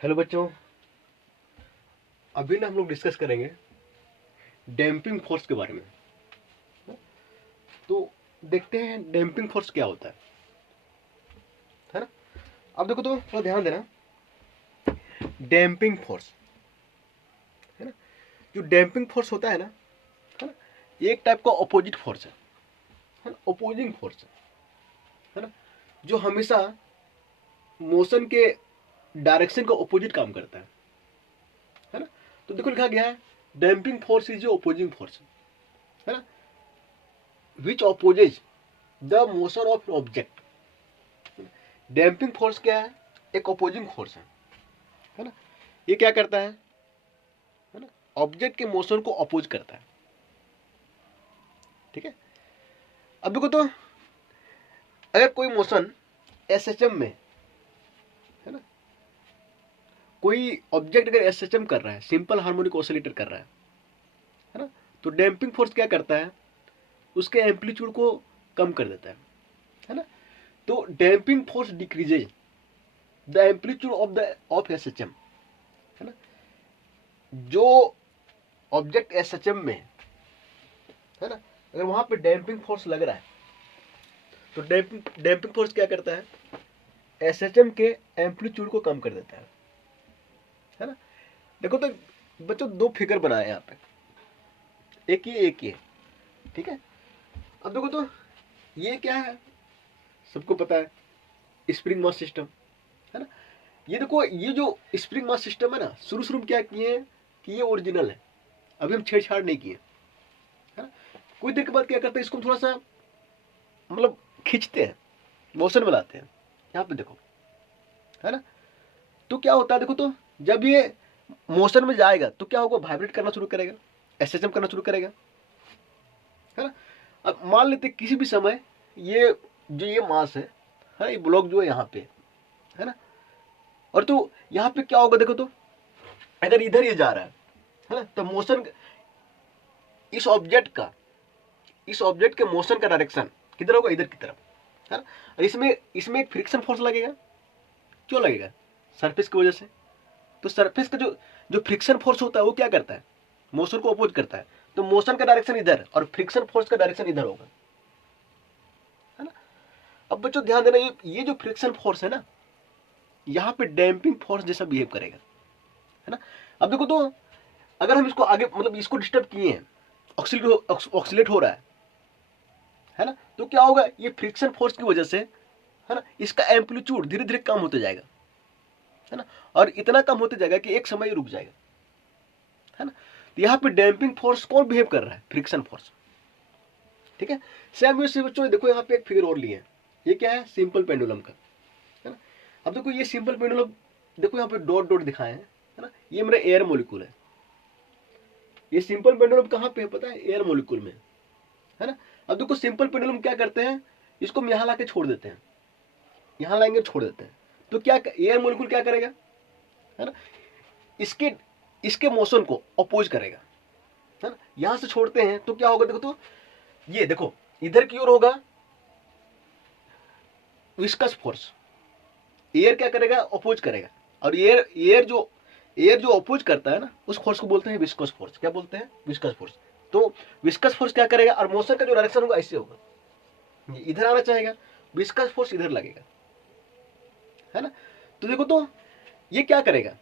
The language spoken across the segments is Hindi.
हेलो बच्चों, अभी ना हम लोग डिस्कस करेंगे डैम्पिंग फोर्स के बारे में। तो देखते हैं डैम्पिंग फोर्स क्या होता है ना। अब देखो तो थोड़ा ध्यान देना। डैम्पिंग फोर्स है ना, जो डैम्पिंग फोर्स होता है ना, ये एक टाइप का अपोजिट फोर्स है ना, अपोजिंग फोर्स है ना, जो हमेशा मोशन के डायरेक्शन का अपोजिट काम करता है ना। तो देखो लिखा गया है डैम्पिंग फोर्स इज जो अपोजिंग फोर्स है ना, which opposes the motion of object. Damping force क्या है? एक अपोजिंग फोर्स है ना। ये क्या करता है ना, ऑब्जेक्ट के मोशन को अपोज करता है। ठीक है। अब देखो तो अगर कोई मोशन एसएचएम में है ना, कोई ऑब्जेक्ट अगर एसएचएम कर रहा है, सिंपल हार्मोनिक ऑसिलेटर कर रहा है ना, तो डैम्पिंग फोर्स क्या करता है? उसके एम्पलीट्यूड को कम कर देता है ना। तो damping force decreases the amplitude of SHM है ना। जो ऑब्जेक्ट एसएचएम में है ना, अगर वहां पे डैम्पिंग फोर्स लग रहा है तो डैम्पिंग फोर्स क्या करता है? एसएचएम के एम्पलीट्यूड को कम कर देता है ना। देखो तो बच्चों, दो फिगर बनाए यहाँ पे, एक ये। ठीक है। अब देखो तो ये क्या है? सबको पता है स्प्रिंग मास सिस्टम है ना। ये देखो, ये जो स्प्रिंग मास सिस्टम है ना, शुरू शुरू में क्या किए कि ये ओरिजिनल है, अभी हम छेड़छाड़ नहीं किए है ना। कुछ देर के बाद क्या करते हैं, इसको थोड़ा सा मतलब खींचते हैं, मोशन में लाते हैं। यहाँ पे देखो है ना, तो क्या होता है? देखो तो जब ये मोशन में जाएगा तो क्या होगा? वाइब्रेट करना शुरू करेगा, एसएचएम करना शुरू करेगा है ना। अब मान लेते किसी भी समय ये जो ये मास है ये ब्लॉक जो है यहाँ पे है ना, और तो यहाँ पे क्या होगा? देखो तो अगर इधर ये जा रहा है ना, तो मोशन इस ऑब्जेक्ट के मोशन का डायरेक्शन किधर होगा? इधर की तरफ है ना। और इसमें एक फ्रिक्शन फोर्स लगेगा। क्यों लगेगा? सरफेस की वजह से। तो सरफेस का जो फ्रिक्शन फोर्स होता है वो क्या करता है? मोशन को अपोज करता है। तो मोशन का डायरेक्शन इधर और फ्रिक्शन फोर्स का डायरेक्शन इधर होगा है ना। अब बच्चों ध्यान देना, ये जो फ्रिक्शन फोर्स है ना, यहाँ पे डैम्पिंग फोर्स जैसा बिहेव करेगा है ना। अब देखो तो अगर हम इसको आगे मतलब इसको डिस्टर्ब किए हैं, ऑक्सीलेट हो रहा है ना, तो क्या होगा? ये फ्रिक्शन फोर्स की वजह से है ना, इसका एम्पलीट्यूड धीरे धीरे कम होते जाएगा है ना, और इतना कम होते जाएगा कि एक समय रुक जाएगा है ना। तो यहाँ पे डैम्पिंग फोर्स कौन बिहेव कर रहा है? Friction force. ठीक है। सेम वैसे बच्चों देखो यहाँ पे एक फिगर और लिए, ये क्या है? सिंपल पेंडुलम का है ना। अब देखो ये सिंपल पेंडुलम, देखो यहाँ पे डॉट डॉट दिखाए हैं है ना, ये मेरा एयर मोलिक्यूल है। ये सिंपल पेंडुलम कहाँ पे है पता है? एयर मोलिक्यूल में है ना। अब देखो सिंपल पेंडुलम क्या करते हैं, इसको हम यहाँ लाके छोड़ देते हैं, यहाँ लाएंगे छोड़ देते हैं, तो क्या एयर मोलिक्यूल क्या करेगा है ना, इसके इसके मोशन को अपोज करेगा है ना। यहां से छोड़ते हैं तो क्या होगा? देखो तो ये देखो इधर की ओर होगा विस्कस फोर्स, एयर क्या करेगा? अपोज करेगा। और एयर जो अपोज करता है ना, उस फोर्स को बोलते हैं विस्कस फोर्स। क्या बोलते हैं? Viscous force. तो विस्कस फोर्स क्या करेगा? और मोशन का जो डायरेक्शन होगा ऐसे होगा, ये इधर आना चाहेगा, विस्कस फोर्स इधर लगेगा है ना। तो देखो तो ये क्या करेगा?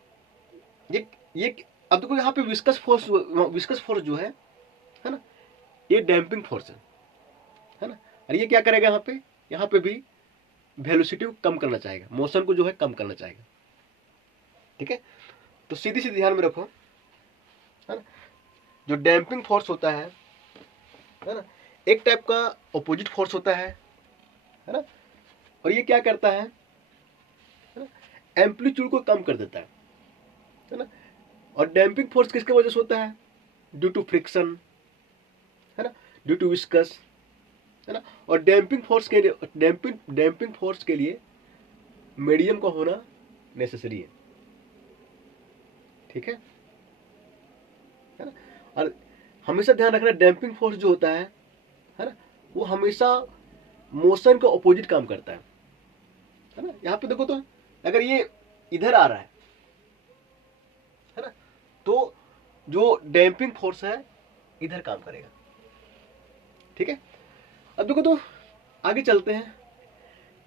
ये अब देखो यहाँ पे विस्कस फोर्स जो है ना, ये डैम्पिंग फोर्स है ना। और ये क्या करेगा? यहाँ पे भी वेलोसिटी को कम करना चाहेगा, मोशन को जो है कम करना चाहेगा। ठीक है। तो सीधी सीधी ध्यान में रखो है ना, जो डैम्पिंग फोर्स होता है ना, एक टाइप का ऑपोजिट फोर्स होता है ना। और ये क्या करता है ना, एम्पलीट्यूड को कम कर देता है ना। और डैम्पिंग फोर्स किसके वजह से होता है? ड्यू टू फ्रिक्शन है ना, ड्यू टू विस्कस है ना। और डैम्पिंग फोर्स के लिए मीडियम का होना नेसेसरी है। ठीक है ना। और हमेशा ध्यान रखना, डैम्पिंग फोर्स जो होता है ना, वो हमेशा मोशन को अपोजिट काम करता है ना। यहाँ पे देखो तो अगर ये इधर आ रहा है तो जो डैम्पिंग फोर्स है इधर काम करेगा। ठीक है, अब देखो तो आगे चलते हैं।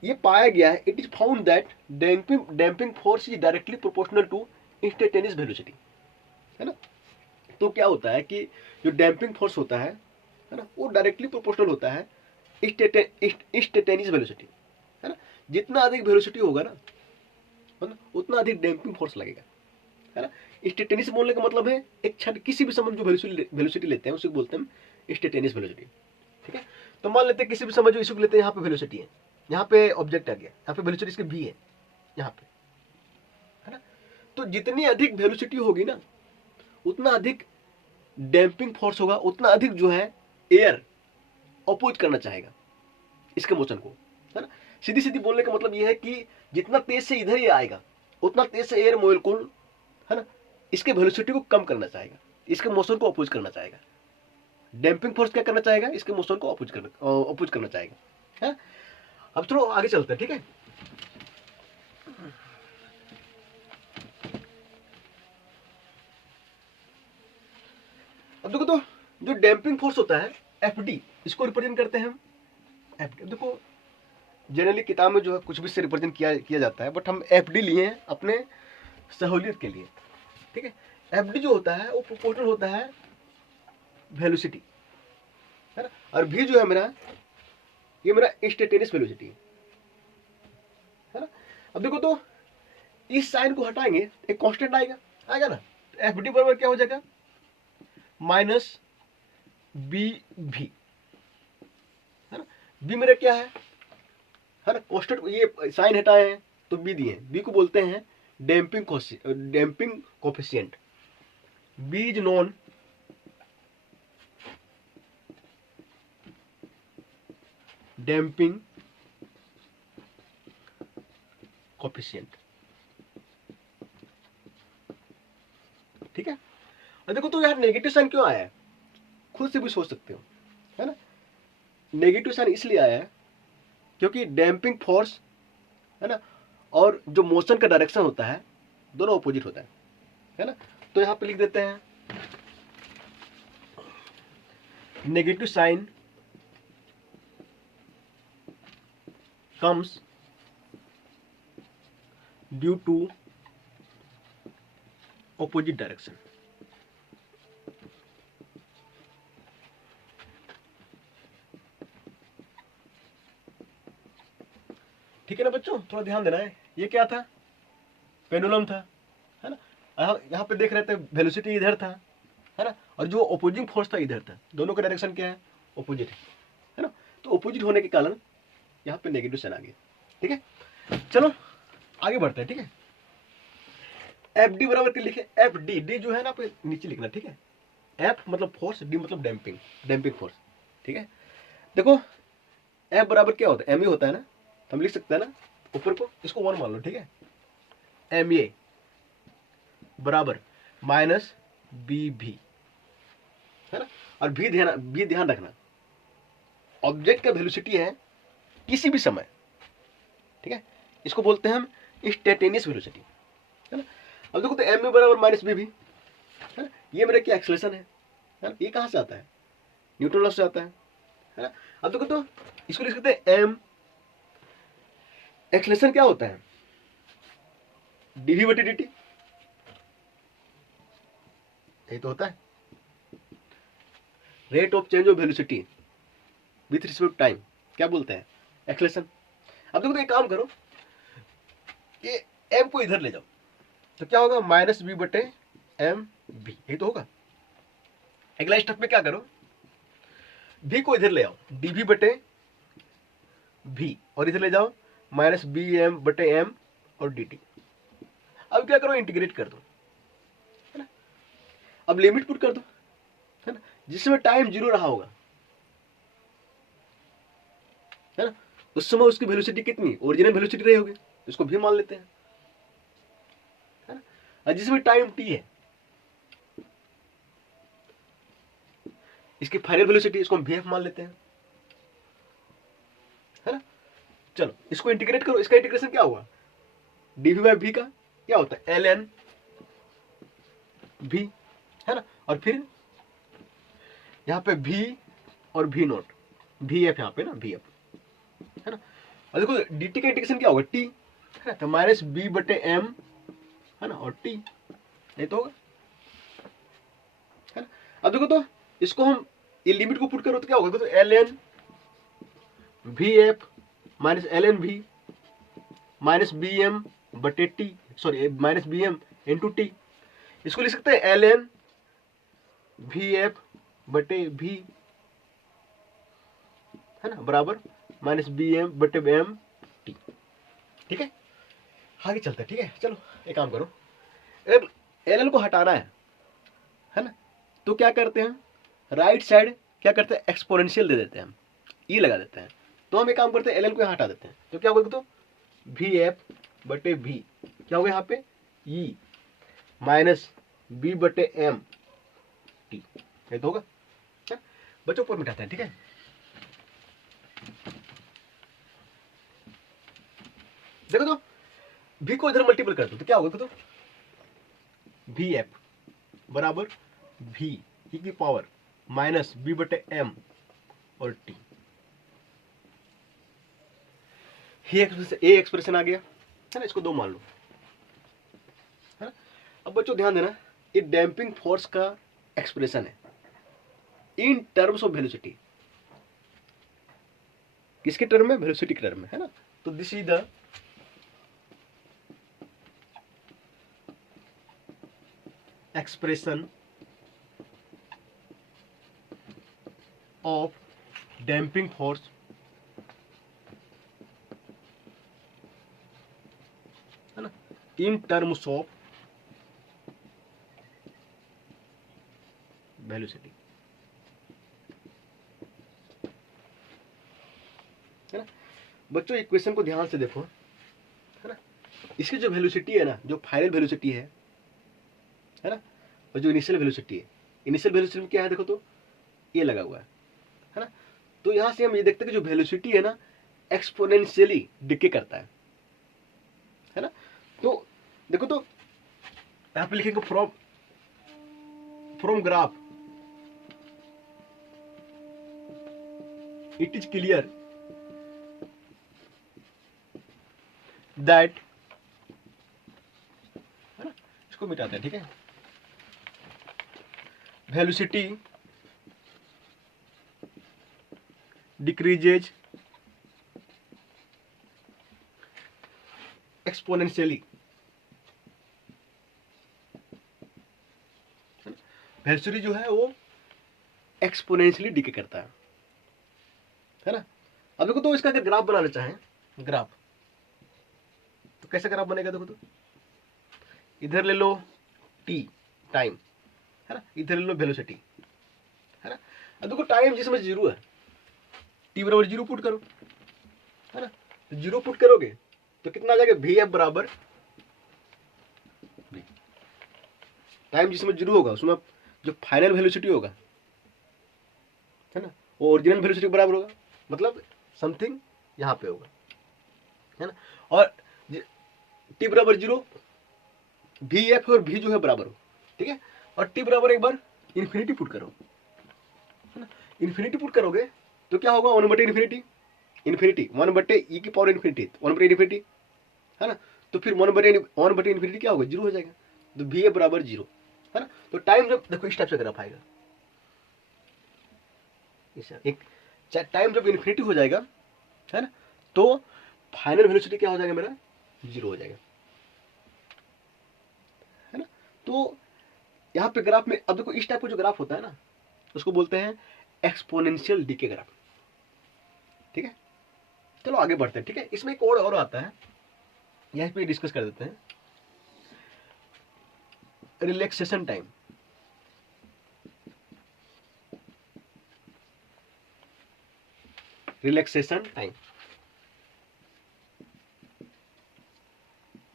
ये पाया गया है, it is found that damping force is directly proportional to instantaneous velocity, है ना। तो क्या होता है कि जो डैम्पिंग फोर्स होता है ना, वो डायरेक्टली प्रोपोर्शनल होता है इंस्टेंटेनियस वेलोसिटी, है ना। जितना अधिक वेलोसिटी होगा ना, है ना, उतना अधिक डैम्पिंग फोर्स लगेगा, है ना। इंस्टेंटेनियस बोलने का मतलब है एक क्षण, किसी भी समय जो वेलोसिटी लेते हैं उसे बोलते हैं इंस्टेंटेनियस वेलोसिटी। ठीक है, तो मान लेते हैं किसी भी समय जो इसको लेते हैं, यहाँ पे वेलोसिटी है, यहाँ पे ऑब्जेक्ट आ गया, यहाँ पे वेलोसिटी इसकी v है यहाँ पे, है ना। तो जितनी अधिक वेलोसिटी होगी ना, उतना अधिक डैम्पिंग फोर्स होगा, उतना अधिक जो है एयर अपोज करना चाहेगा इसके मोशन को, है ना। सीधी सीधी बोलने का मतलब यह है कि जितना तेज से इधर ही आएगा, उतना तेज से एयर मोलिक्यूल, है ना, इसके वेलोसिटी को कम करना चाहेगा, इसके मोशन को अपोज करना चाहेगा। डैम्पिंग फोर्स क्या करना चाहेगा, इसके मोशन को अपोज करना चाहेगा, है। अब चलो आगे चलते हैं। ठीक है, अब देखो तो जो डैम्पिंग फोर्स होता है एफडी, इसको रिप्रेजेंट करते हैं हम एफडी। देखो जनरली किताब में जो है कुछ भी से रिप्रेजेंट किया जाता है, बट हम एफडी लिए हैं अपने सहूलियत के लिए। ठीक है, एफडी जो होता है वो प्रोपोर्शनल होता है वेलोसिटी, है ना। और भी जो है मेरा, ये मेरा इंस्टेंटेनियस वेलोसिटी है ना। अब देखो तो इस साइन को हटाएंगे, एक कांस्टेंट आएगा ना, एफडी बराबर क्या हो जाएगा, माइनस बी भी, है ना। बी मेरा क्या है ना, कांस्टेंट, ये साइन हटाए हैं तो बी दिए, बी को बोलते हैं damping coefficient. B is non damping coefficient. ठीक है, और देखो तो यार नेगेटिव साइन क्यों आया है, खुद से भी सोच सकते हो, है ना। नेगेटिव साइन इसलिए आया है क्योंकि डैम्पिंग फोर्स, है ना, और जो मोशन का डायरेक्शन होता है दोनों अपोजिट होता है ना। तो यहां पे लिख देते हैं negative sign comes due to opposite direction. ठीक है ना बच्चों, थोड़ा ध्यान देना है। ये क्या था, पेंडुलम था, है ना। यहाँ पे देख रहे थे वेलोसिटी इधर था, है ना, और जो अपोजिंग फोर्स था इधर था, दोनों का डायरेक्शन क्या है, अपोजिट है ना। तो अपोजिट होने के कारण यहाँ पे नेगेटिव साइन आ गया। ठीक है, चलो आगे बढ़ते हैं। ठीक है, एफ डी बराबर के लिखे, एफ डी, डी जो है ना पे नीचे लिखना। ठीक है, एफ मतलब फोर्स, डी मतलब डैम्पिंग फोर्स। ठीक है, देखो एफ बराबर क्या होता है, एम ई होता है ना, तो हम लिख सकते हैं ना ऊपर को, इसको 1 मान लो। ठीक है, एम ए बराबर माइनस बी भी, है ना। और भी ध्यान रखना, ऑब्जेक्ट का वेलोसिटी है किसी भी समय, ठीक है, इसको बोलते हैं हम इंस्टेंटेनियस वेलोसिटी, है ना। अब देखो तो एम ए बराबर माइनस बी भी, है ना, ये मेरा क्या एक्सेलरेशन है ना, ये कहां से आता है, न्यूटन लॉ से आता है ना। अब देखो तो इसको लिख सकते हैं एम, एक्सेलरेशन क्या होता है, डीवी बटी डी टी, यही तो होता है, rate of change of velocity with respect time, क्या बोलते हैं, एक्सेलरेशन। अब देखो तो एक काम करो, ये एम को इधर ले जाओ, तो क्या होगा, माइनस बी बटे एम बी, यही तो होगा। अगला स्टेप में क्या करो, भी को इधर ले आओ, डी भी बटे भी, और इधर ले जाओ माइनस बी एम बटे एम और डी टी। अब क्या करो, इंटीग्रेट कर दो, है ना। अब लिमिट पुट कर दो, है ना, जिसमें टाइम 0 रहा होगा, है ना, उस समय उसकी वेलोसिटी कितनी, ओरिजिनल वेलोसिटी रही होगी, इसको भी मान लेते हैं, है ना। और जिसमें टाइम टी है, इसकी फाइनल वेलोसिटी, इसको हम वी एफ मान लेते हैं, है ना। चलो इसको इंटीग्रेट करो, इसका इंटीग्रेशन क्या हुआ, डीवी बाई वी का क्या होता है, एल एन v, है ना, और फिर यहाँ पे v और v नॉट, वी एफ यहाँ पे ना, वी एफ, है ना। और देखो डी टी का इंटीग्रेशन क्या होगा, टी, है ना, तो माइनस बी बटे एम, है ना, और टी, नहीं तो होगा, है ना। अब देखो तो इसको हम ये लिमिट को पुट करो तो क्या होगा, तो L N V F minus L N V minus B M बटे T, sorry minus B M into T, इसको लिख सकते हैं एल एन वी एफ बटे वी, है ना, बराबर माइनस बी एम बटे एम टी। ठीक है, आगे चलते हैं। ठीक है, चलो एक काम करो, एल एल को हटाना है ना, तो क्या करते हैं, राइट साइड क्या करते हैं, एक्सपोनेंशियल दे देते हैं, हम ई लगा देते हैं। तो हम एक काम करते हैं, एल एल को यहाँ हटा देते हैं, तो क्या होगा, तो वी एफ बटे वी क्या होगा यहाँ पे, ई माइनस बी बटे एम टी, ये तो होगा। बच्चों ऊपर मिटाते हैं। ठीक है, देखो तो v को इधर मल्टीपल कर दो तो क्या होगा, तो वी एफ बराबर v ई की पावर माइनस बी बटे एम और टी, ये एक्सप्रेशन आ गया, है ना, इसको दो मान लो, है ना। अब बच्चों ध्यान देना, ये डैम्पिंग फोर्स का एक्सप्रेशन है इन टर्म्स ऑफ वेलोसिटी, किसके टर्म में, वेलोसिटी के टर्म में, है ना। तो this is the expression of damping force है ना इन टर्म्स ऑफ वेलोसिटी, है ना। बच्चों इक्वेशन को ध्यान से देखो, है ना, इसकी जो वेलोसिटी है ना, जो फाइनल वेलोसिटी है ना, और जो इनिशियल वेलोसिटी है, इनिशियल वेलोसिटी में क्या है, देखो तो ये लगा हुआ है ना। तो यहां से हम ये देखते हैं कि जो वेलोसिटी है ना, एक्सपोनेंशियली डिके करता है ना। तो देखो तो यहां पे लिखेंगे from graph it is clear that, है ना, इसको मिटाते हैं। ठीक है, वेलोसिटी डिक्रीजेज एक्सपोनेंशियली, वेलोसिटी जो है वो एक्सपोनेंशियली डिके करता है ना। अब देखो तो इसका अगर ग्राफ बनाना चाहें, ग्राफ तो कैसे ग्राफ बनेगा, देखो तो इधर ले लो टी टाइम, है ना, इधर ले लो वेलोसिटी, है ना। अब देखो टाइम जिसमें जीरो है, टी बराबर जीरो पुट करो, है ना, तो जीरो पुट करोगे तो कितना आ जाएगा, वी एफ बराबर टाइम जिसमें जीरो होगा उसमें जो फाइनल वेलोसिटी होगा, है ना, वो ओरिजिनल वेलोसिटी बराबर होगा, मतलब समथिंग यहाँ पे होगा, है ना। और टी बराबर जीरो, वी एफ और वी जो है बराबर हो, ठीक है, और टी बराबर एक बार इन्फिनिटी पुट करो, है ना, इन्फिनिटी पुट करोगे तो क्या होगा, वन बटे इन्फिनिटी, इन्फिनिटी वन बटे ई की पावर इन्फिनिटी, वन बटे इन्फिनिटी, है ना, तो फिर वन बटे इन्फिनिटी क्या होगा, जीरो हो जाएगा, तो वी एफ बराबर जीरो, है ना। तो टाइम जब देखो इस टाइप से ग्राफ आएगा, एक टाइम जब इन्फिनिटी हो जाएगा, है ना, तो फाइनल वेलोसिटी क्या हो जाएगा मेरा, जीरो हो जाएगा, है ना। तो यहाँ पे ग्राफ में अब देखो इस टाइप का जो ग्राफ होता है ना, उसको बोलते हैं एक्सपोनेंशियल डीके ग्राफ। ठीक है, चलो आगे बढ़ते हैं। ठीक है, इसमें एक और आता है, यहाँ पे डिस्कस कर देते हैं, रिलैक्सेशन टाइम। रिलैक्सेशन टाइम,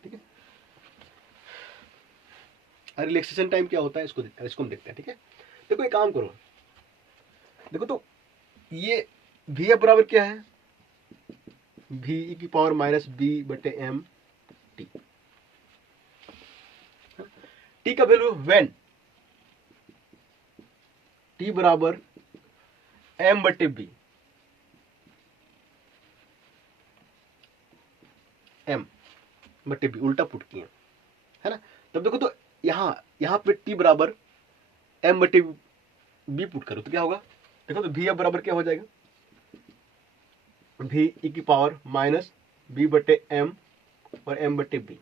ठीक है, रिलैक्सेशन टाइम क्या होता है, इसको हम देखते हैं। ठीक है, देखो एक काम करो, देखो तो ये वी एफ बराबर क्या है, वी की पावर माइनस बी बटे एम टी, टी का वैल्यू व्हेन टी बराबर एम बटे बी, एम बटे बी उल्टा पुट किए, है ना। तब देखो तो यहाँ पे टी बराबर एम बटे बी पुट करो तो क्या होगा, देखो तो वी एफ बराबर क्या हो जाएगा, वी ई की पावर माइनस बी बटे एम और एम बटे बी,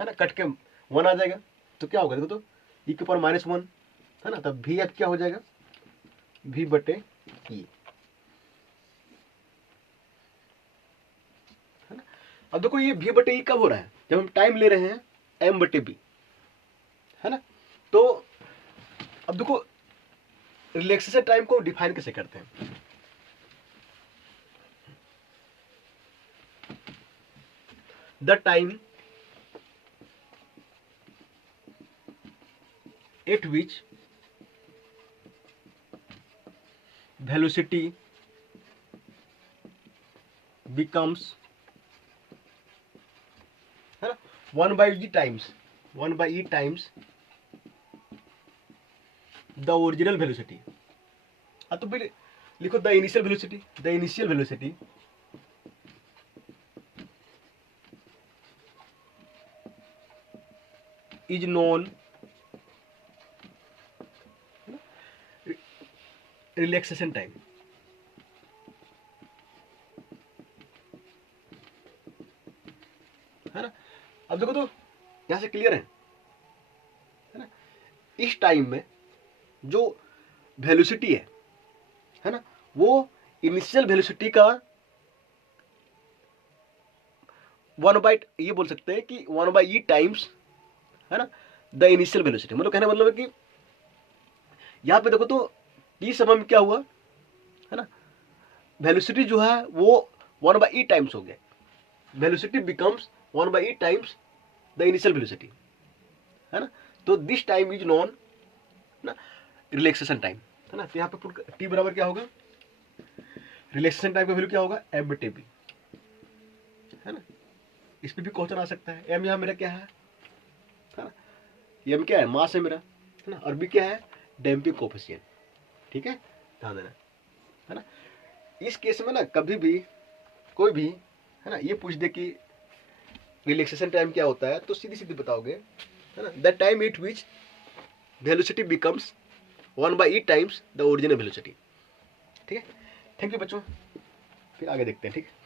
है ना। कट के 1 आ जाएगा तो क्या होगा, देखो तो ई की पावर -1, है ना। तब वी एफ क्या हो जाएगा, वी बटे ई, है ना। अब देखो ये वी बटे ई कब हो रहा है, जब हम टाइम ले रहे हैं एम बटे बी, है ना। तो अब देखो रिलैक्सेशन टाइम को डिफाइन कैसे करते हैं, the time eight which velocity becomes, है ना, 1/e times the original velocity. तो फिर लिखो the initial velocity is known relaxation time, है ना। अब देखो तो यहां से क्लियर है ना। इस टाइम में जो वेलोसिटी है ना, वो इनिशियल वेलोसिटी का 1/, ये बोल सकते हैं कि 1/e टाइम्स, है ना, द इनिशियल वेलोसिटी। मतलब कहने मतलब है कि यहां पे देखो तो टी समय में क्या हुआ, है ना, वेलोसिटी जो है वो 1/e टाइम्स हो गया, velocity becomes 1/e times the initial velocity, है ना। तो दिस टाइम इज नॉन ना रिलैक्सेशन टाइम, है ना। तो यहाँ पे टी बराबर क्या होगा, रिलैक्सेशन टाइम का वैल्यू क्या होगा, एम बटे बी, है ना। इस पे भी क्वेश्चन आ सकता है। एम यहाँ मेरा क्या है ना, एम क्या है, मास है मेरा, है ना, और बी क्या है, डैम्पिंग कोएफिशिएंट, ठीक है, ध्यान देना, है ना। इस केस में ना कभी भी कोई भी, है ना, ये पूछ दे कि रिलैक्सेशन टाइम क्या होता है, तो सीधी सीधी बताओगे, है ना, the time eight which velocity becomes 1/e times the original velocity, ठीक है। थैंक यू बच्चों, फिर आगे देखते हैं, ठीक है।